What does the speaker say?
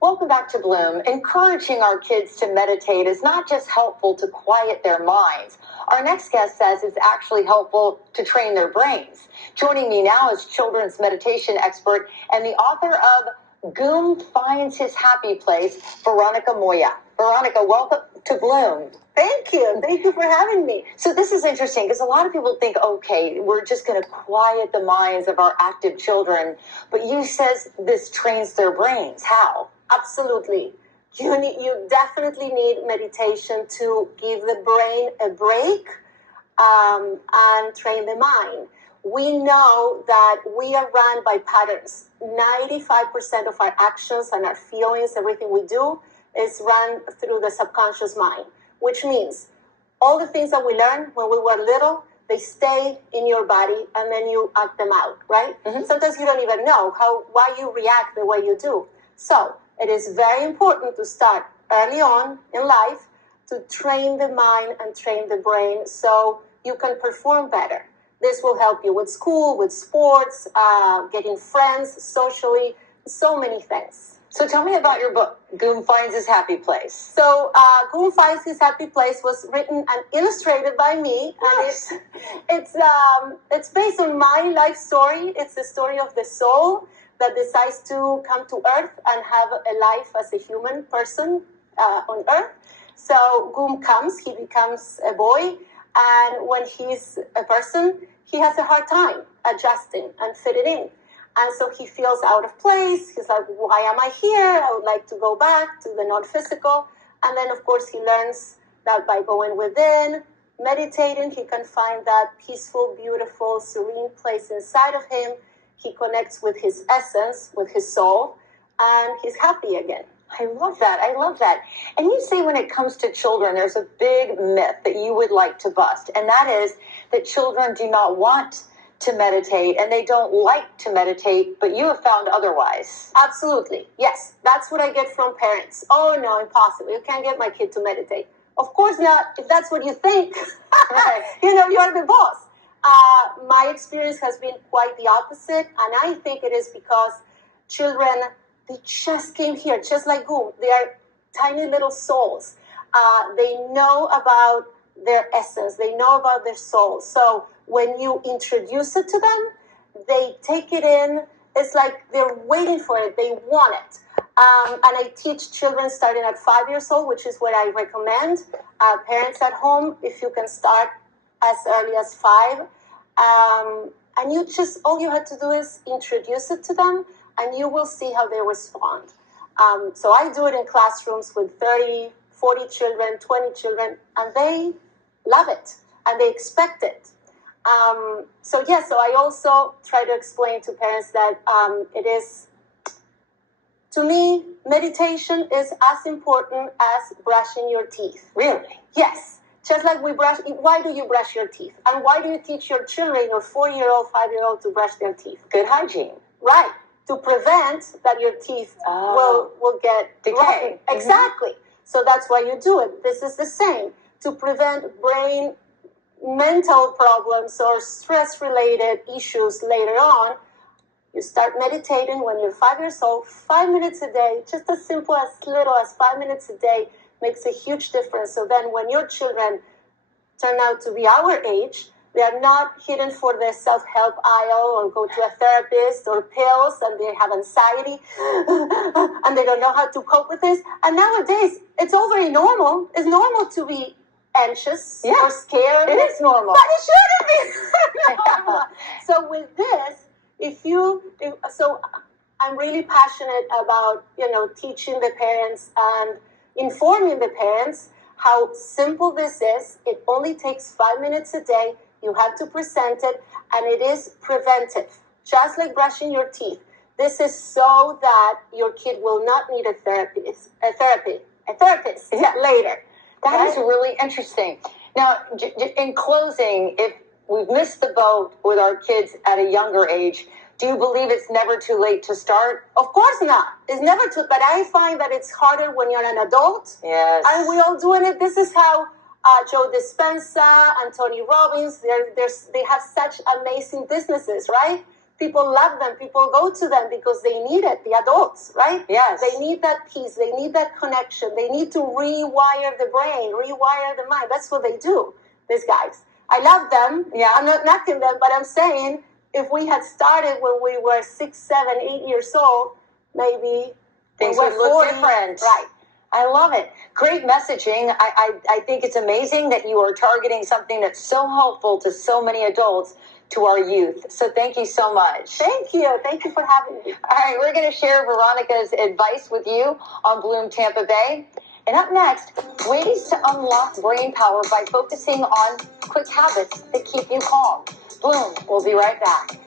Welcome back to Bloom. Encouraging our kids to meditate is not just helpful to quiet their minds. Our next guest says it's actually helpful to train their brains. Joining me now is children's meditation expert and the author of Goom Finds His Happy Place, Veronica Moya. Veronica, welcome to Bloom. Thank you. Thank you for having me. So this is interesting because a lot of people think, okay, we're just going to quiet the minds of our active children. But you says this trains their brains. How? Absolutely. You definitely need meditation to give the brain a break and train the mind. We know that we are run by patterns. 95% of our actions and our feelings, everything we do, is run through the subconscious mind, which means all the things that we learned when we were little, they stay in your body and then you act them out, right? Mm-hmm. Sometimes you don't even know why you react the way you do. So it is very important to start early on in life to train the mind and train the brain so you can perform better. This will help you with school, with sports, getting friends, socially, so many things. So tell me about your book, Goom Finds His Happy Place. So Goom Finds His Happy Place was written and illustrated by me. Nice. And it's based on my life story. It's the story of the soul that decides to come to Earth and have a life as a human person on Earth. So Goom comes, he becomes a boy, and when he's a person, he has a hard time adjusting and fitting in. And so he feels out of place. He's like, why am I here? I would like to go back to the non-physical. And then, of course, he learns that by going within, meditating, he can find that peaceful, beautiful, serene place inside of him. He connects with his essence, with his soul, and he's happy again. I love that. I love that. And you say when it comes to children, there's a big myth that you would like to bust, and that is that children do not want to meditate and they don't like to meditate, but you have found otherwise. Absolutely. Yes. That's what I get from parents. Oh, no, impossible. You can't get my kid to meditate. Of course not. If that's what you think, you're the boss. My experience has been quite the opposite, and I think it is because children, they just came here, just like Goom. They are tiny little souls. They know about their essence. They know about their soul. So when you introduce it to them, they take it in. It's like they're waiting for it. They want it. And I teach children starting at 5 years old, which is what I recommend. Parents at home, if you can start as early as 5. And all you have to do is introduce it to them, and you will see how they respond. So I do it in classrooms with 30, 40 children, 20 children, and they love it, and they expect it. So I also try to explain to parents that it is, to me, meditation is as important as brushing your teeth. Really? Yes. Just like we brush, why do you brush your teeth? And why do you teach your children, your 4-year-old, 5-year-old, to brush their teeth? Good hygiene. Right. To prevent that your teeth will get decay. Right. Mm-hmm. Exactly. So that's why you do it. This is the same. To prevent mental problems or stress-related issues later on, you start meditating when you're 5 years old, 5 minutes a day, just as simple as little as 5 minutes a day, makes a huge difference. So then when your children turn out to be our age, they are not hidden for the self-help aisle or go to a therapist or pills, and they have anxiety and they don't know how to cope with this. And nowadays, it's all very normal. It's normal to be anxious or scared. It is normal. But it shouldn't be normal. So with this, so I'm really passionate about, teaching the parents and informing the parents how simple this is. It only takes 5 minutes a day. You have to present it, and it is preventive, just like brushing your teeth. This is so that your kid will not need a therapist later. That is really interesting. Now, in closing, if we've missed the boat with our kids at a younger age, do you believe it's never too late to start? Of course not. It's never too, but I find that it's harder when you're an adult. Yes. And we're all doing it. This is how Joe Dispenza and Tony Robbins, they have such amazing businesses, right? People love them. People go to them because they need it. The adults, right? Yes. They need that peace. They need that connection. They need to rewire the brain, rewire the mind. That's what they do, these guys. I love them. Yeah. I'm not knocking them, but I'm saying if we had started when we were 6, 7, 8 years old, maybe things we would look 40, different. Right. I love it. Great messaging. I think it's amazing that you are targeting something that's so helpful to so many adults, to our youth. So thank you so much. Thank you. Thank you for having me. All right, we're going to share Veronica's advice with you on Bloom Tampa Bay. And up next, ways to unlock brain power by focusing on quick habits that keep you calm. Bloom, we'll be right back.